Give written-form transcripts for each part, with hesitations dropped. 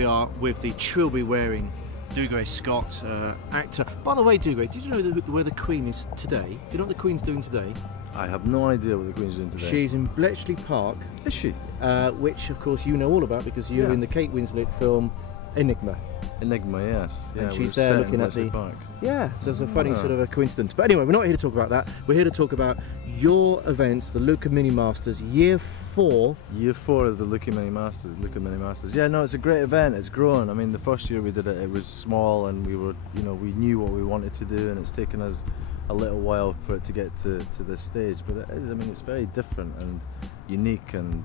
we are with the trilby wearing Dougray Scott, actor. By the way, Dougray, did you know where the Queen is today? Do you know what the Queen's doing today? I have no idea what the Queen's doing today. She's in Bletchley Park. Is she? Which, of course, you know all about because you're in the Kate Winslet film Enigma. Enigma, yes. Yeah, and she's there looking at the park. Yeah, so it's a funny sort of a coincidence. But anyway, we're not here to talk about that. We're here to talk about your events, the Leuka Mini Masters, year 4. Year 4 of the Leuka Mini Masters. Leuka Mini Masters. Yeah, no, it's a great event. It's grown. I mean, the first year we did it, it was small, and we were, you know, we knew what we wanted to do, and it's taken us a little while for it to get to this stage. But it is. I mean, it's very different and unique, and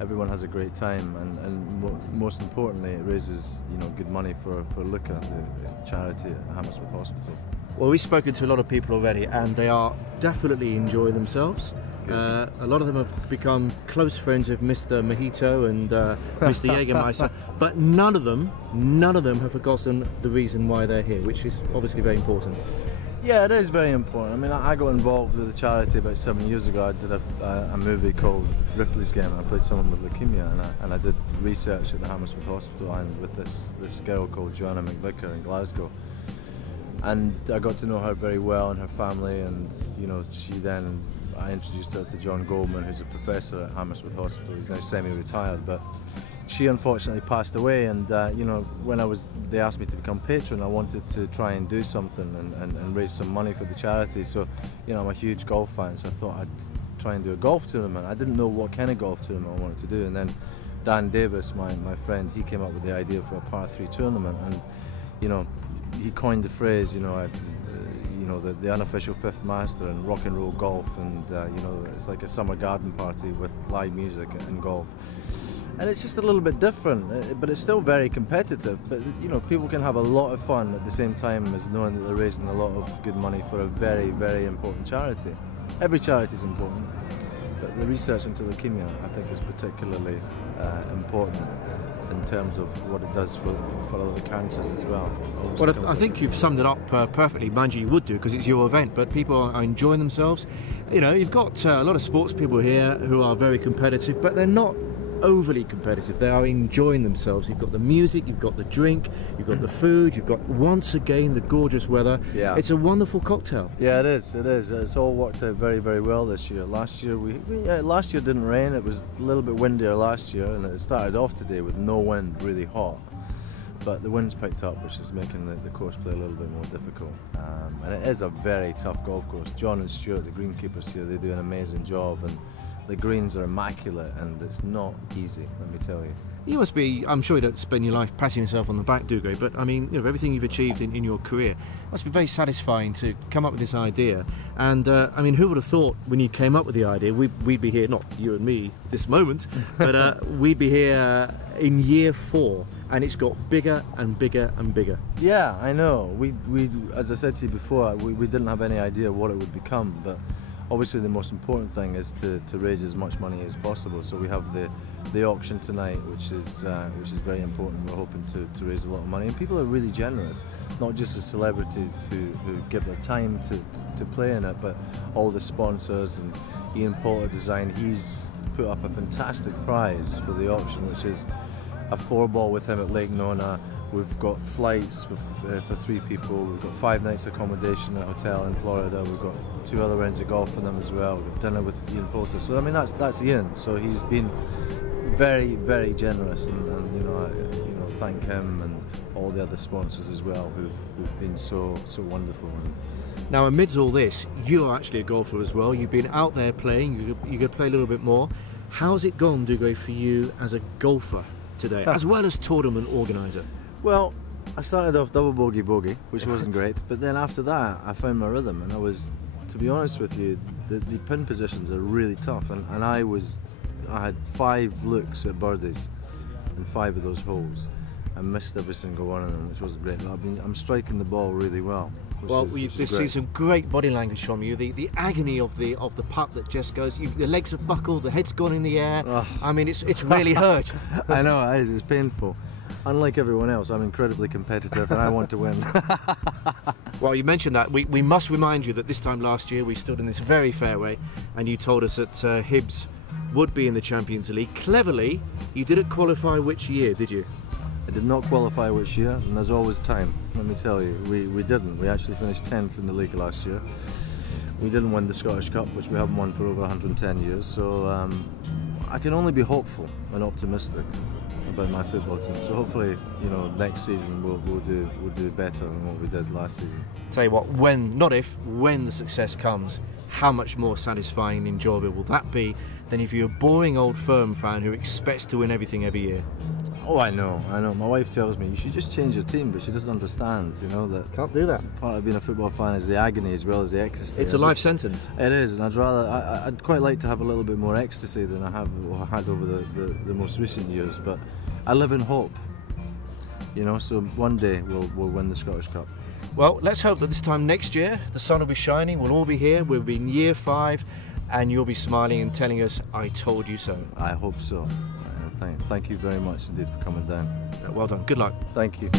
everyone has a great time, and most importantly, it raises, you know, good money for Leuka, the charity at Hammersmith Hospital. Well, we've spoken to a lot of people already, and they are definitely enjoying themselves. A lot of them have become close friends with Mr. Mojito and Mr. Jägermeister, but none of them have forgotten the reason why they're here, which is obviously very important. Yeah, it is very important. I mean, I got involved with the charity about 7 years ago. I did a movie called Ripley's Game. I played someone with leukemia, and I did research at the Hammersmith Hospital and with this girl called Joanna McVicker in Glasgow. And I got to know her very well and her family, and you know, I introduced her to John Goldman, who's a professor at Hammersmith Hospital. He's now semi-retired, but she unfortunately passed away, and you know, when they asked me to become patron, I wanted to try and do something and raise some money for the charity. So, you know, I'm a huge golf fan, so I thought I'd try and do a golf tournament. I didn't know what kind of golf tournament I wanted to do, and then Dan Davis, my friend, he came up with the idea for a par 3 tournament, and you know, he coined the phrase, you know, the unofficial 5th master in rock and roll golf, and you know, it's like a summer garden party with live music and golf. And it's just a little bit different, but it's still very competitive. But you know, people can have a lot of fun at the same time as knowing that they're raising a lot of good money for a very, very important charity. Every charity is important, but the research into leukemia, I think, is particularly important in terms of what it does for other cancers as well. Well, I think you've summed it up perfectly. Mind you, you would do because it's your event, but people are enjoying themselves. You know, you've got a lot of sports people here who are very competitive, but they're not overly competitive. They are enjoying themselves. You've got the music, you've got the drink, you've got the food, you've got, once again, the gorgeous weather. Yeah. It's a wonderful cocktail. Yeah, it is. It is. It's all worked out very, very well this year. Last year last year didn't rain. It was a little bit windier last year, and it started off today with no wind, really hot. But the wind's picked up, which is making the course play a little bit more difficult. And it is a very tough golf course. John and Stuart, the greenkeepers here, they do an amazing job, and the greens are immaculate, and it's not easy, let me tell you. You must be, I'm sure you don't spend your life patting yourself on the back, Dougray, but I mean, you know, everything you've achieved in your career, it must be very satisfying to come up with this idea. And I mean, who would have thought when you came up with the idea, we'd be here, not you and me this moment, but we'd be here in year 4, and it's got bigger and bigger and bigger. Yeah, I know. We as I said to you before, we didn't have any idea what it would become, but obviously the most important thing is to raise as much money as possible. So we have the auction tonight, which is very important. We're hoping to raise a lot of money, and people are really generous, not just the celebrities who give their time to play in it, but all the sponsors. And Ian Potter Design, he's put up a fantastic prize for the auction, which is a 4-ball with him at Lake Nona. We've got flights for 3 people. We've got 5 nights accommodation at a hotel in Florida. We've got 2 other rounds of golf for them as well. We've got dinner with Ian Potter. So I mean, that's Ian. So he's been very, very generous, and you know, thank him and all the other sponsors as well who've been so wonderful. Now, amidst all this, you're actually a golfer as well. You've been out there playing. You could play a little bit more. How's it gone, Dougray, for you as a golfer today, as well as tournament organiser? Well, I started off double bogey, which wasn't great, but then after that I found my rhythm, and to be honest with you, the pin positions are really tough, and I had 5 looks at birdies in 5 of those holes. I missed every single one of them, which wasn't great, but I'm striking the ball really well. Well, you see some great body language from you. The agony of the putt that just goes. The legs have buckled, the head's gone in the air. Oh. I mean, it's really hurt. I know it is. It's painful. Unlike everyone else, I'm incredibly competitive, and I want to win. Well, you mentioned that. We must remind you that this time last year we stood in this very fairway, and you told us that Hibs would be in the Champions League. Cleverly, you didn't qualify which year, did you? did not qualify which year, and there's always time, let me tell you. We didn't. We actually finished 10th in the league last year. We didn't win the Scottish Cup, which we haven't won for over 110 years, so I can only be hopeful and optimistic about my football team. So hopefully, you know, next season we'll do better than what we did last season. Tell you what, when, not if, when the success comes, how much more satisfying and enjoyable will that be than if you're a boring old firm fan who expects to win everything every year? Oh, I know. My wife tells me you should just change your team, but she doesn't understand, you know, that Can't do that. part of being a football fan is the agony as well as the ecstasy. It's a life sentence. It is, and I'd quite like to have a little bit more ecstasy than I had over the most recent years, but I live in hope, you know, so one day we'll win the Scottish Cup. Well, let's hope that this time next year the sun will be shining, we'll all be here, we'll be in year 5, and you'll be smiling and telling us, I told you so. I hope so. Thank you very much indeed for coming down. Well done, good luck. Thank you.